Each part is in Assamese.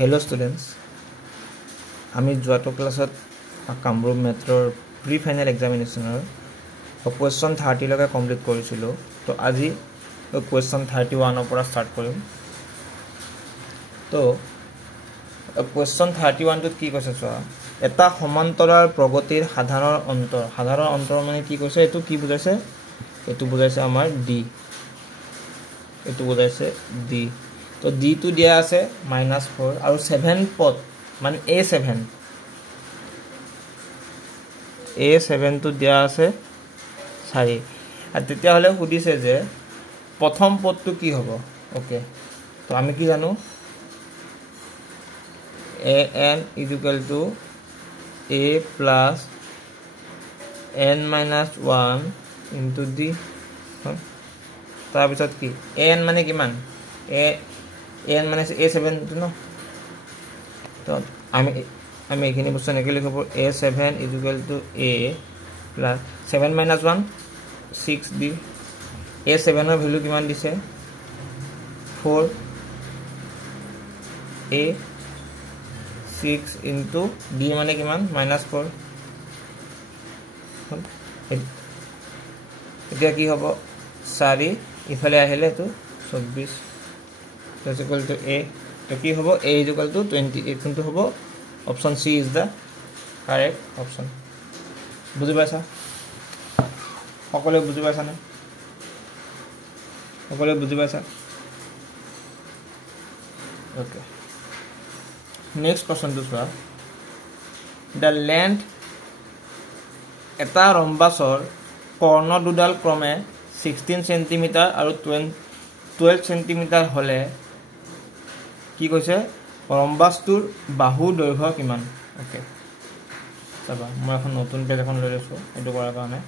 Hello students, আমি যোৱাটো ক্লাছত কামৰূপ মেট্ৰৰ প্ৰি ফাইনেল এক্সামিনেশ্যনৰ কুৱেশ্যন 30 লৈকে কমপ্লিট কৰিছিলোঁ। তো আজি কুৱেশ্যন 31 পৰা ষ্টাৰ্ট কৰিম। তো কুৱেশ্যন 31ত কি কৈছে চোৱা, এটা সমান্তৰাল প্ৰগতিৰ সাধাৰণ অন্তৰ মানে কি কৈছে, এইটো কি বুজাইছে, এইটো বুজাইছে আমাৰ ডি, এইটো বুজাইছে ডি। তো ডি টো দিয়া আছে -4 আৰু 7 পদ মানে A7 টো দিয়া আছে 4। আৰু তেতিয়াহ'লে সুধিছে যে প্ৰথম পদটো কি হ'ব। ওকে, তো আমি কি জানো, an = a plus n-1 into d। তাৰপিছত কি an মানে কিমান, an মানে a7 ন। তো আমি এইখিনি বস্তু এনেকৈ লিখিব, a7 = a plus 7 - 1 6d। a7ৰ value কিমান দিছে 4, a 6 into d মানে কিমান -4। এতিয়া কি হ'ব 4 ইফালে আহিলে এইটো 24 = a। তো কি হ'ব a = 28। কোনটো হ'ব, option C is the correct option. বুজি পাইছা, সকলোৱে বুজি পাইছানে, সকলোৱে বুজি পাইছা। ওকে, নেক্সট কুৱেশ্যনটো চোৱা, দ্য লেন্থ এটা ৰম্বাছৰ কৰ্ণ দুডাল ক্ৰমে 16 সেন্টিমিটাৰ আৰু 12 সেন্টিমিটাৰ হ'লে কি কৈছে, ৰম্বাছটোৰ বাহু দৈৰ্ঘ্য কিমান। ওকে, চাবা মই এখন নতুন পেজ এখন লৈ লৈছোঁ এইটো কৰাৰ কাৰণে,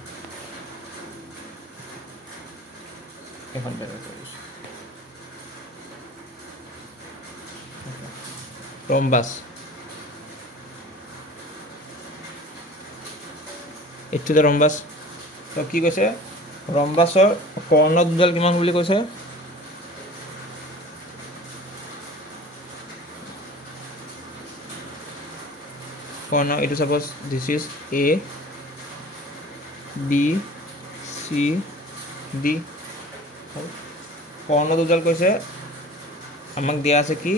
এখন পেজ লৈছোঁ। ৰম্বাছ এইটো যে ৰম্বাছ, তো কি কৈছে, ৰম্বাছৰ কৰ্ণ দুডাল কিমান বুলি কৈছে, কৰ্ণ এইটো suppose this is a b c d। কৰ্ণ দুডাল কৈছে আমাক দিয়া আছে কি,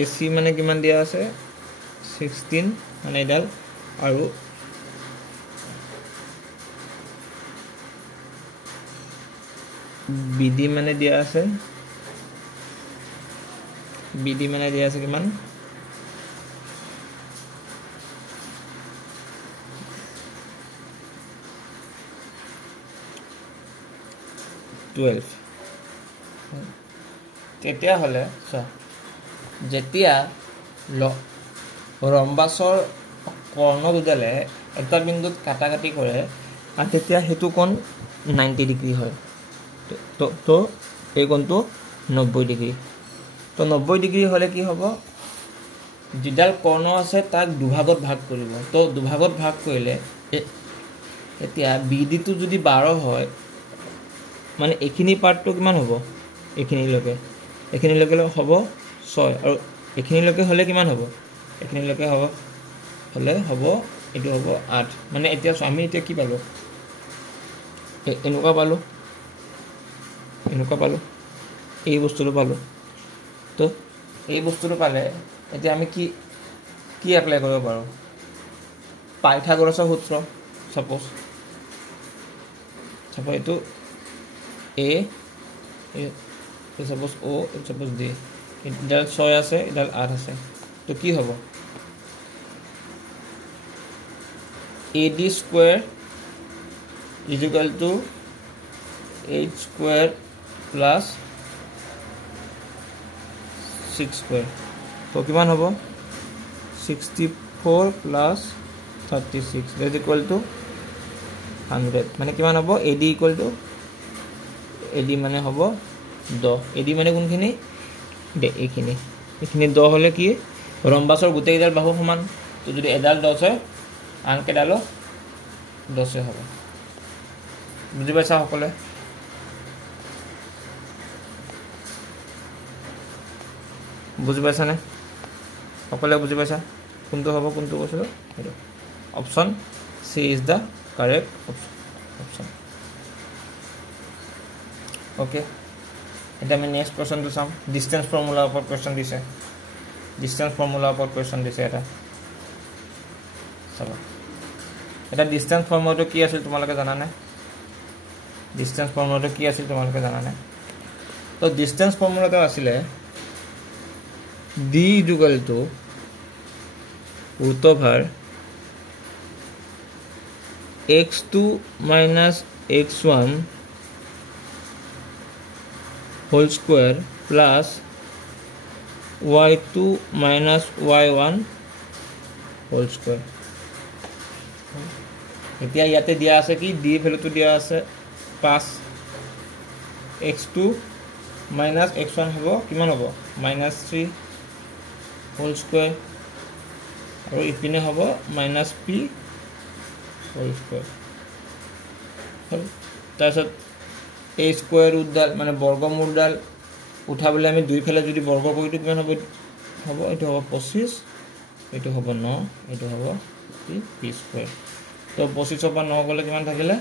AC মানে কিমান দিয়া আছে 16 মানে এডাল, আৰু BD মানে দিয়া আছে, BD মানে দিয়া আছে কিমান 12। তেতিয়াহ'লে চোৱা, যেতিয়া ৰম্বাছৰ কৰ্ণ দুডালে এটা বিন্দুত কাটাকাটি কৰে আৰু তেতিয়া সেইটো কোণ 90 ডিগ্ৰী হয়। তো এই কোণটো 90 ডিগ্ৰী। তো 90 ডিগ্ৰী হ'লে কি হ'ব, যিডাল কৰ্ণ আছে তাক দুভাগত ভাগ কৰিব। তো দুভাগত ভাগ কৰিলে এতিয়া BD টো যদি 12 হয় মানে এইখিনি পাৰ্টটো কিমান হ'ব, এইখিনিলৈকে হ'ব 6, আৰু এইখিনিলৈকে হ'লে কিমান হ'ব, এইখিনিলৈকে হ'ব এইটো হ'ব 8। মানে এতিয়া আমি এতিয়া কি পালোঁ, এনেকুৱা পালোঁ, এই বস্তুটো পালোঁ। তো এই বস্তুটো পালে এতিয়া আমি কি এপ্লাই কৰিব পাৰোঁ, পাইথাগোৰাছৰ সূত্ৰ। সাপোজ এইটো A, suppose O, suppose D, এডাল 6 আছে, এডাল 8 আছে। তো কি হ'ব, AD² = 8² + 6²। তো কিমান হ'ব 64 + 36 = 100। মানে কিমান হ'ব, AD মানে হ'ব 10। AD মানে কোনখিনি, এইখিনি 10 হ'লে কি, ৰম্বাছৰ গোটেইকেইডাল বাহু সমান। তো যদি এডাল 10 হয় আনকেইডালো 10 হ'ব। বুজি পাইছা সকলোৱে। বুজি পাইছানে সকলে বুজি পাইছা কোনটো হ'ব কোনটো কৈছিলোঁ সেইটো option C is the correct option okay এটা আমি নেক্সট কোৱেশ্যনটো চাম ডিষ্টেঞ্চ ফৰ্মুলাৰ ওপৰত কোৱেশ্যন দিছে ডিষ্টেঞ্চ ফৰ্মুলাৰ ওপৰত কোৱেশ্যন দিছে এটা চাবা এটা ডিষ্টেঞ্চ ফৰ্মুলাটো কি আছিল তোমালোকে জানানে ডিষ্টেঞ্চ ফৰ্মুলাটো কি আছিল তোমালোকে জানানে তো ডিষ্টেঞ্চ ফৰ্মুলাটো আছিলে d equal to root over x2 minus x1 whole square plus y2 minus y1 whole square এতিয়া ইয়াতে দিয়া আছে কি d ভ্যালুটো দিয়া আছে 5 x2 minus x1 হ'ব কিমান হ'ব -3 whole square আৰু ইপিনে হ'ব -p whole square তাৰপিছত a square ৰুটডাল মানে বৰ্গমূলডাল উঠাবলৈ আমি দুইফালে যদি বৰ্গ কৰি দিওঁ কিমান হ'ব এইটো হ'ব 25 এইটো হ'ব 9 এইটো হ'ব p square তো 25 পৰা 9 গলে কিমান থাকিলে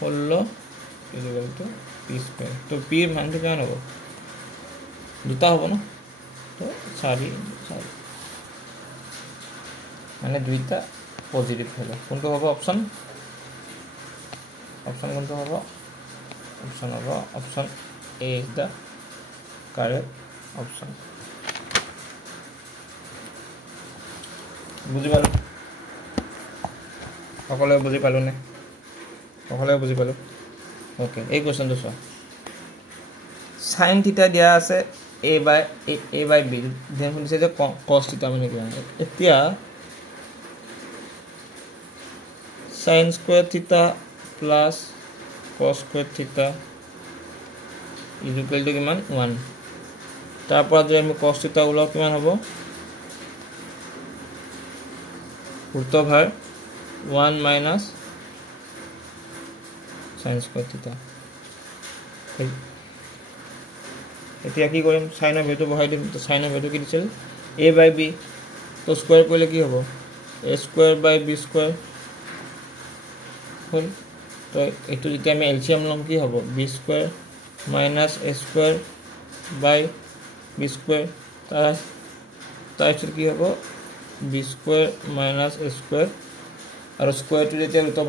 16 ইকুৱেল টু p square তো p মানটো কিমান হ'ব দুটা হ'ব না তো 4 মানে দুইটা পজিটিভ হলো কোনটো হ'ব অপচন কোনটো হ'ব option A is the correct option বুজি পালো সকলে বুজি পালো নে সকলে বুজি পালো ওকে এই কোৱেশ্যনটো চোৱা sin থিটা দিয়া আছে a by b দেন শুনিছে যে cos থিটা মানে কি এতিয়া sin square theta plus cos square theta is equal to কিমান 1 তাৰ পৰা যদি আমি cos theta উলাও কিমান হ'ব root over 1 minus sin square theta এতিয়া কি কৰিম sin ৰ ভ্যালুটো বহাই দিম তো sin ৰ ভ্যালুটো কি দিছিল a by b তো স্কয়াৰ কৰিলে কি হ'ব a square by b square হল তো এটো যেতিয়া আমি এলসিয়াম লম কি হ'ব b square minus a square by b square তাৰপিছত কি হ'ব b square minus a square আৰু স্কয়াৰটো যেতিয়া উত্তৰ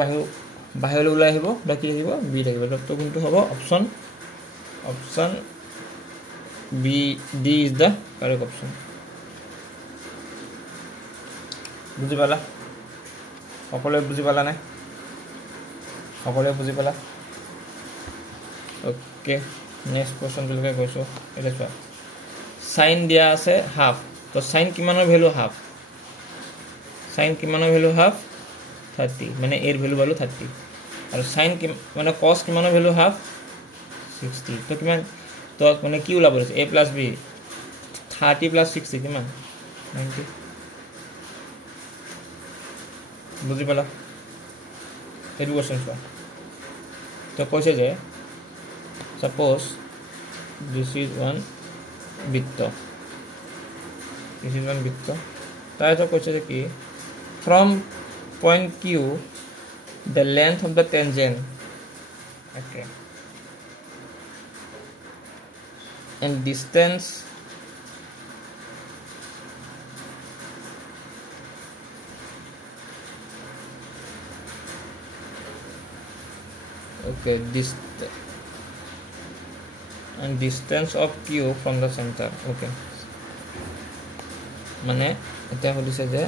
বাহিৰলৈ ওলাই আহিব বাকি আহিব b থাকিব তো কোনটো হ'ব option b d is the correct option বুজি পালা সকলোৱে বুজি পালা নে সকলোৱে বুজি পালা ওকে নেক্সট কোৱেশ্চন লৈকে গৈছো এটা চোৱা sin দিয়া আছে হাফ তো sin কিমানৰ ভ্যালু হাফ sin কিমানৰ ভ্যালু হাফ 30 মানে এৰ ভ্যালু হলো 30 আৰু sin মানে cos কিমানৰ ভ্যালু হাফ 60 তো কিমান তো মানে কি ওলাব আছে a + b 30 + 60 কিমান 90 বুজি পালা এইটো কোৱেশ্চন চোৱা তো কৈছে যে suppose this is one বৃত্ত তাই তো কৈছে যে কি from point q the length of the tangent okay and distance okay and distance of q from the center okay মানে এটা হলিছে যে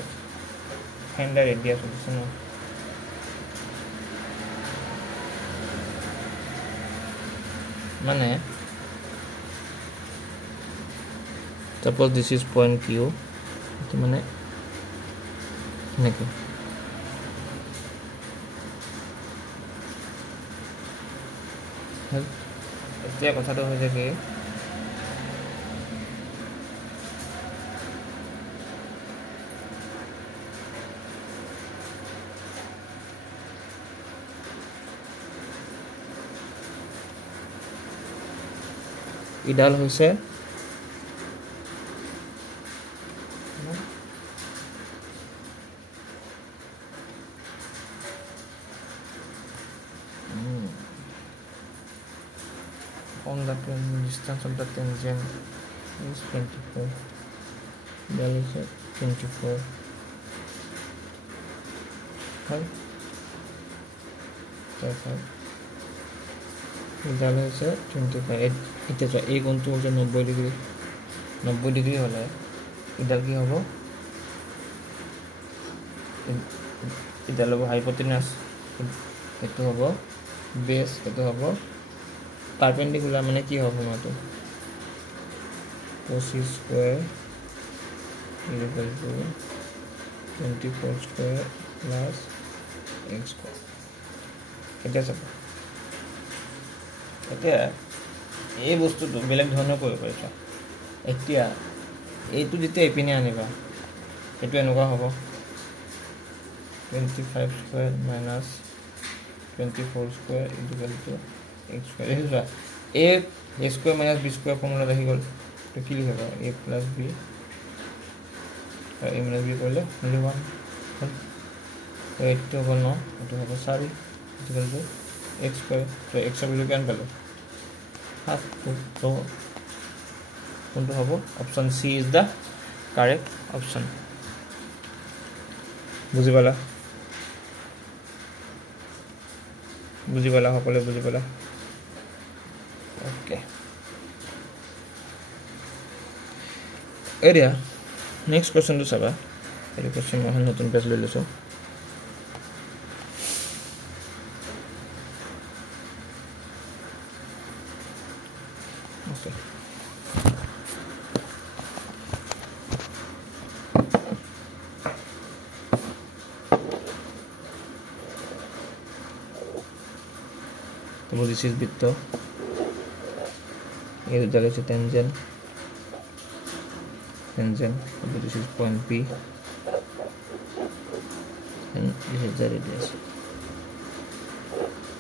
find the radius হলিছে না মানে suppose this is point q তো মানে নাকি এতিয়া কথাটো হৈ যায় কি ইডাল হৈছে On the distance of the tangent is 24. That is 24. Right? That's right. That is 25. It is a going to 90 degree. 90 degree होला है. इधर की होगा. इधर लोग hypotenuse. इतो होगा. Base इतो होगा. Perpendicular माने की होगा मातो. cos square is equal to 24 square plus x square. এটা সব এটা এই বস্তুটো বেলেগ ধৰণে কৰিব পাৰিছা এতিয়া এইটো যেতিয়া এপিনে আনিবা এটো এনেকুৱা হ'ব 25 square minus 24 square is equal to x square is a square minus b square formula rahi gol to ki likha a plus b a minus b korle only 1 so it to no it hobo sorry is equal to x square so x value can palo half so konto hobo option c is the correct option বুজি পালা সকলে বুজি পালা ওকে এরিয়া নেক্সট কোশ্চেন তো চাবা এই কোশ্চেন মই নতুন পেজ লৈ লৈছো okay So this is bit to here there is a tangent so this is point P and this is the radius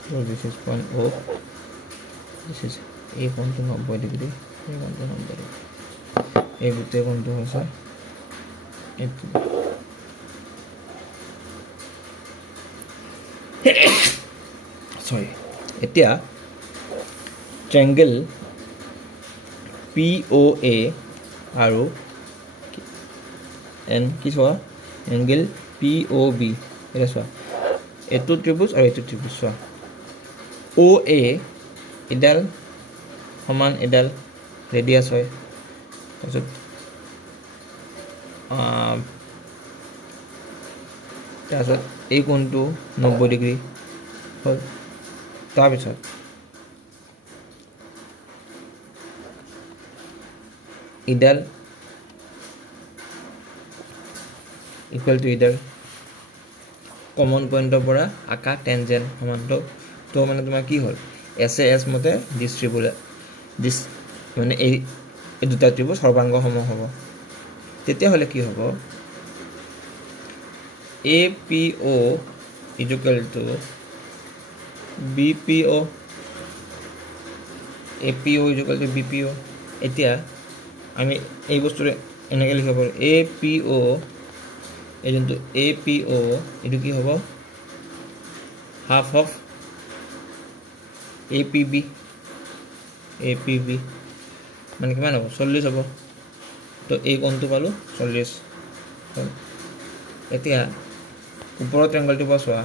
so this is point O this is A point to 90 degree A point to 90 degree A bit point to hoise sorry এতিয়া triangle POA আৰু n কি সোয়া angle POB এটা সোয়া এটো ত্ৰিভুজ আৰু এটো ত্ৰিভুজ সোয়া OA এডাল সমান এডাল ৰেডিয়াস হয় তাৰপিছত এই কোণটো 90 ডিগ্ৰী হয় তাৰপিছত ইডাল ইকুয়াল টু ইডাল কমন পয়েন্টৰ পৰা আকা টেনজেন্ট সমান্ত তো মানে তোমাৰ কি হ'ল এস মতে ডিস্ট্ৰিবিউট মানে এই দুটা ত্ৰিভুজ সৰ্বাংগ সম হ'ব তেতিয়া হলে কি হ'ব APO is equal to BPO APO is equal to BPO এতিয়া আমি এই বস্তুৰে এনেকৈ লিখিব পাৰো APO এই যোনটো APO এটো কি হ'ব হাফ অফ APB মানে কিমান হ'ব 40 হ'ব তো এই কোণটো পালো 40 এতিয়া ওপৰৰ ট্ৰায়াঙ্গলটো পাছোৱা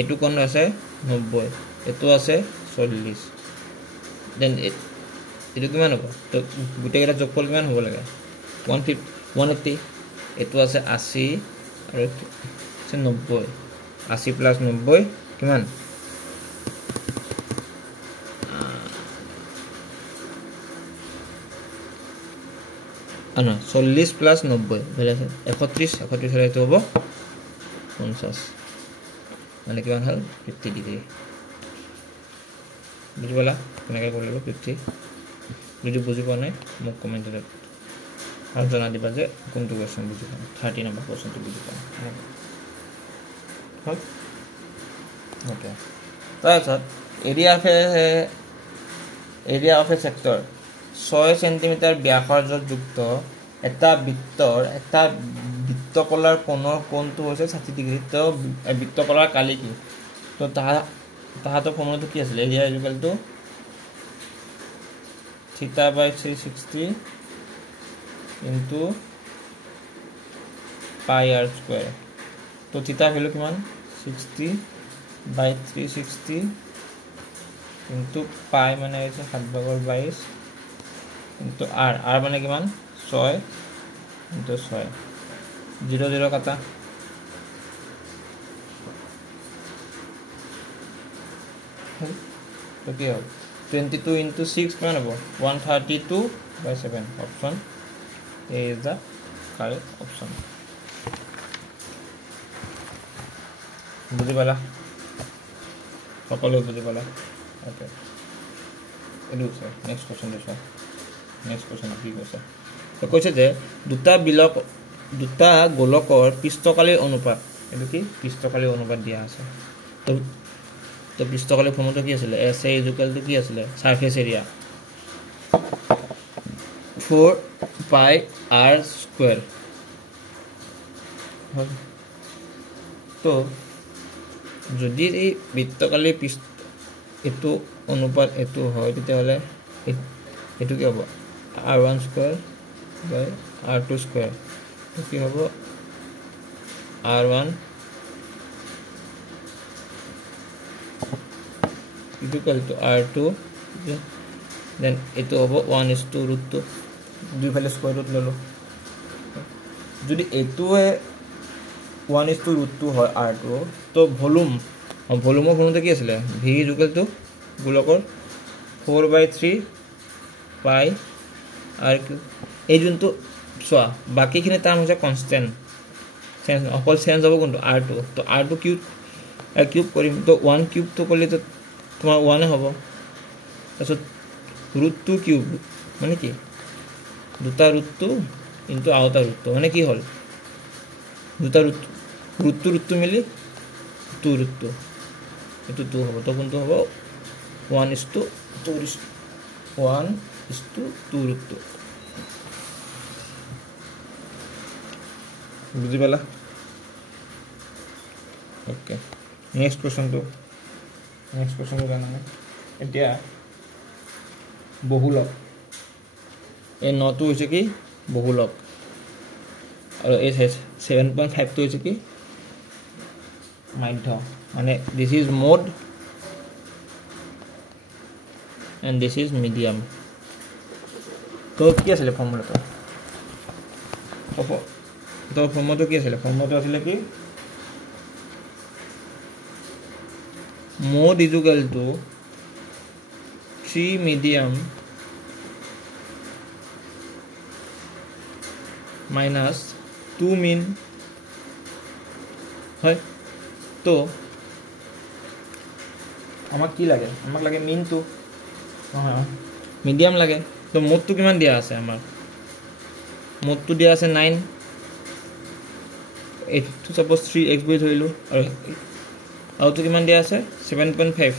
এটো কোণ আছে 90 এটো আছে 40 দেন এটো কিমান হ'ব তো গুটেকেটা যোগফল কিমান হ'ব লাগে 180 এটো আছে 80 আৰু আছে 90 80 প্লাস 90 কিমান আনা 40 প্লাস 90 ভেলে আছে 31 হলে তো হ'ব 50 মানে কিমান হল 50 ডিগ্ৰী বুজিবলা কেনেকৈ কৰিব 50 যদি বুজি পোৱা নাই মোক কমেন্টত আৰু জনা দিবা যে কোনটো কোৱেশ্চন বুজি পোৱা 30 নম্বৰ কোৱেশ্চনটো বুজি পোৱা হল ওকে তাৰপিছত area of a sector 6 centimetre ব্যাসাৰ্ধযুক্ত এটা বৃত্তকলাৰ কোণৰ কোণটো হৈছে 60 ডিগ্ৰী তো বৃত্তকলাৰ কালি কি তো তাহাঁতৰ ফৰ্মুলাটো কি আছিলে এৰিয়া ইকুৱেল টু থিটা বাই 360 ইনটু পাই r স্কয়াৰ তো থিটা ভ্যালু কিমান 60 বাই 360 ইনটু পাই মানে হৈছে 7/22 ইনটু r মানে কিমান 6 ইনটু 6 0 0 কাটা তো কি হ'ব 22 into 6 কিমান হ'ব 132/7 option A is the correct option বুঝি পালা সকলো বুঝি পালা ওকে এটো স্যার নেক্সট কোশ্চেন দেখো নেক্সট কোশ্চেন কি কৈছে তো কৈছে যে দুটা গোলকৰ পৃষ্ঠকালীৰ অনুপাত এটো কি পৃষ্ঠকালীৰ অনুপাত দিয়া আছে তো পৃষ্ঠকালীৰ ফৰ্মুলা কি আছিল SA = কি আছিল surface area 4 pi r square তো যদি এই বৃত্তকালীৰ এটো অনুপাত এটো হয় তেতিয়াহলে এটো কি হ'ব r1 স্কয়ার বাই r2 স্কয়ার তো কি হ'ব r1 equal to r2 then eto hobo 1/√2 দুই ফালে স্কয়ার রুট ললো যদি এটো 1/√2 হয় r2 তো ভলিউমৰ ফৰ্মুলা কি আছিল v equal to গোলকৰ 4/3 পাই r3 এই যোনটো সোয়া বাকিখিনি টার্ম হৈছে কনস্ট্যান্ট চেঞ্জ অকল চেঞ্জ হ'ব কোনটো r2 তো r2 কিউব কৰিম তো 1 কিউব তো কৰিলে তো তোমাৰ 1 হ'ব তাৰছত √2 কিউব মানে কি দুটা √2 ইনটু আউটা √2 মানে কি হল দুটা √2 মিলি 2 √2 এটো 2 হ'ব তো কোনটো হ'ব 1:2 √2 বুঝি পালা ওকে নেক্সট কোশ্চেন জানা এতিয়া বহুলক এই নটো হৈছে কি বহুলক আৰু এই 7.5 টো হৈছে কি মাধ্য মানে this is mode and this is medium তো কি আছিল ফৰ্মুলাটো তো ফৰ্মুলাটো কি আছিল ফৰ্মুলাটো আছিল কি mod is equal to 3 medium minus 2 mean হয় তো আমাক কি লাগে আমাক লাগে মিন তো মিডিয়াম লাগে তো মোডটো কিমান দিয়া আছে আমাৰ মোডটো দিয়া আছে 9 এইটো সাপোজ 3x বুলি ধৰিলো আৰু তো কিমান দিয়া আছে 7.5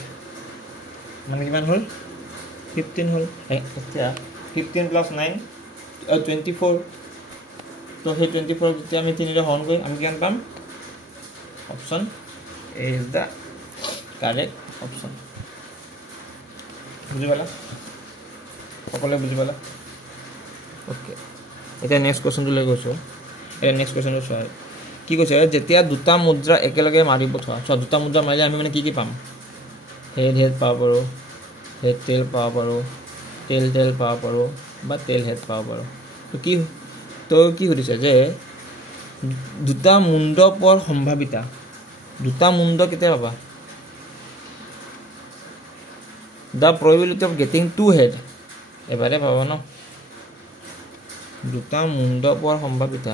মানে কিমান হল 15 হল এতিয়া 15 + 9 24 তো সেই 24 যেতিয়া আমি 3 ৰে হৰণ কৰি আমি কিমান পাম option A is the correct option বুজি পালা সকলে বুজি পালা ওকে এটা নেক্সট কোশ্চেনটো লৈ গৈছো এটা নেক্সট কোশ্চেনটো চোৱা কি কৈছে যেতিয়া দুটা মুদ্ৰা একেলগে মাৰি পঠোৱা সো দুটা মুদ্ৰা মাৰিলে আমি মানে কি পাম হেড পাব পাৰো হেড টেল পাব পাৰো টেল পাব পাৰো বা টেল হেড পাব পাৰো তো কি সুধিছে যে দুটা মুণ্ড পোৱাৰ সম্ভাৱিতা দুটা মুণ্ড কেতিয়া পাবা the probability of getting two head এবারে পাবা ন দুটা মুণ্ড পোৱাৰ সম্ভাৱিতা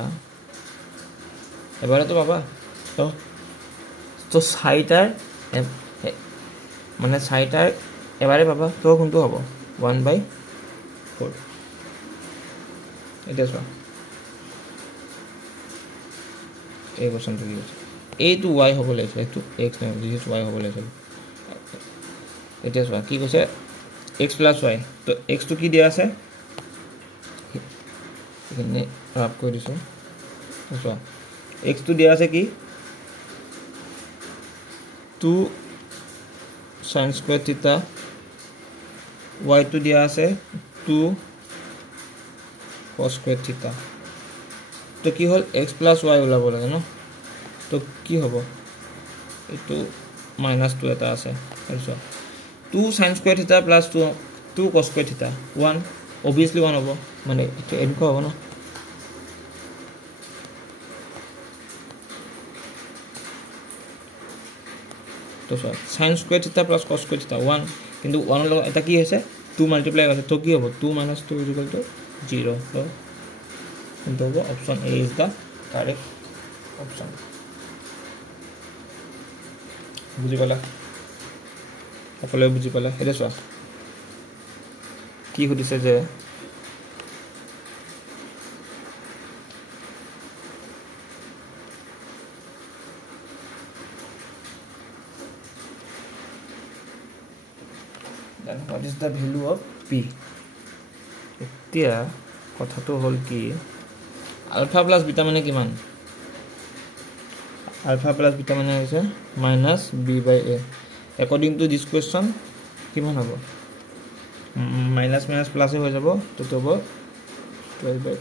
এবাৰে তো পাবা তো সাইটাৰ মানে সাইটাৰ এবাৰে পাবা তো কোনটো হ'ব 1/4 এটা চোৱা এই কোশ্চেনটো কি আছে এইটো y হ'ব লাগিছে এইটো x নহয় দিস y হ'ব লাগিছে এটা চোৱা কি কৈছে x + y তো x টো কি দিয়া আছে এইখিনি ৰাফ কৰি দিছোঁ চোৱা এক্সটো দিয়া আছে কি 2 sin square theta y টো দিয়া আছে 2 cos square theta তো কি হল x plus y ওলাব লাগে ন তো কি হ'ব এটো -2 এটা আছে আৰু 2 sin square theta plus 2 cos square theta 1 obviously 1 হ'ব মানে এটো এনেকুৱা হ'ব ন তো sin square theta plus cos square theta 1 কিন্তু 1 লগত এটা কি হৈছে 2 মাল্টিপ্লাই আছে তো কি হ'ব 2 - 2 = 0 তো কিন্তু option A is the correct option বুজি পালা সকলে বুজি পালা এটা চোৱা কি হদিছে যে then what is the value of p এতিয়া কথাটো হল কি alpha plus beta মানে কিমান alpha plus beta মানে হৈছে -b/a according to this question কিমান হ'ব মাইনাস প্লাস হৈ যাব তো হ'ব 12/,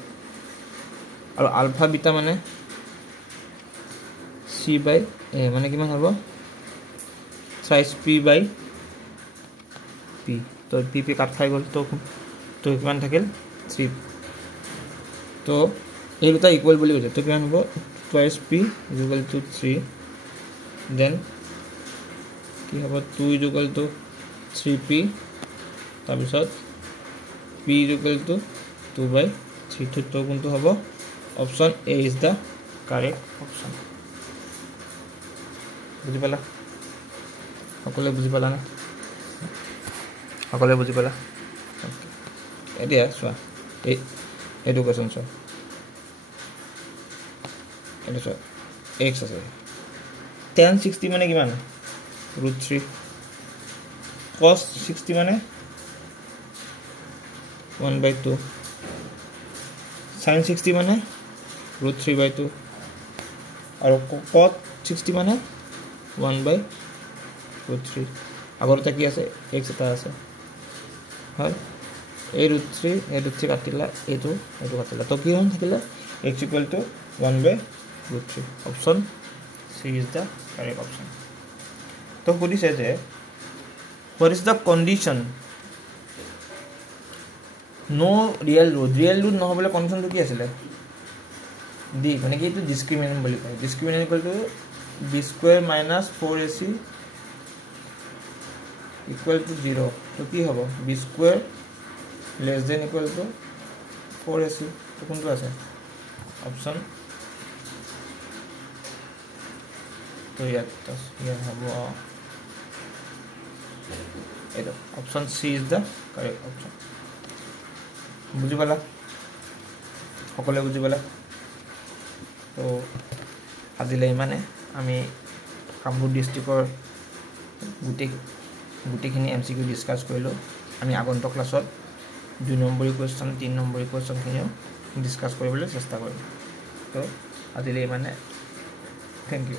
আৰু alpha beta মানে c/a মানে কিমান হ'ব size p/p তো p কাট খাই গল তো কিমান থাকিল 3 তো এই দুটা ইকুয়াল বুলি কৈছে তো কিমান হ'ব twice p = 3 then কি হ'ব 2 = 3p তাৰ পিছত p = 2/3 তো কোনটো হ'ব option A is the correct option বুজি পালা সকলে বুজি পালা না সকলে বুজি পালা এতিয়া চোৱা এই এডুকেশন চোৱা এটা চোৱা x আছে tan 60 মানে কিমান √3 cos 60 মানে 1/2 sin 60 মানে √3/2 আৰু cot 60 মানে 1/√3 আগৰটা কি আছে x এটা আছে হয় এই √3 কাটিলা এটো কাটিলা তো কি হন থাকিলা x = 1/√3 option C is the correct option তো বুঝিছে যে what is the condition no real root নহবলে কন্ডিশন তো কি আছিল d মানে কি এটো ডিসক্রিমিনেন্ট বুলি কয় ডিসক্রিমিনেন্ট = b² - 4ac = 0 তো কি হ'ব b² <= 4ac তো কোনটো আছে অপশন তো ইয়াত হ'ব এটা option C is the correct option বুজি পালা সকলে বুজি পালা তো আজিলৈ মানে আমি কামৰূপ ডিস্ট্ৰিক্টৰ গুটিখিনি MCQ ডিসকাস কৰিলো আমি আগন্তুক ক্লাছত 2 নম্বৰী কোৱেশ্চন 3 নম্বৰী কোৱেশ্চনখিনিও ডিসকাস কৰিবলৈ চেষ্টা কৰিম তো আজিলৈ মানে থ্যাংক ইউ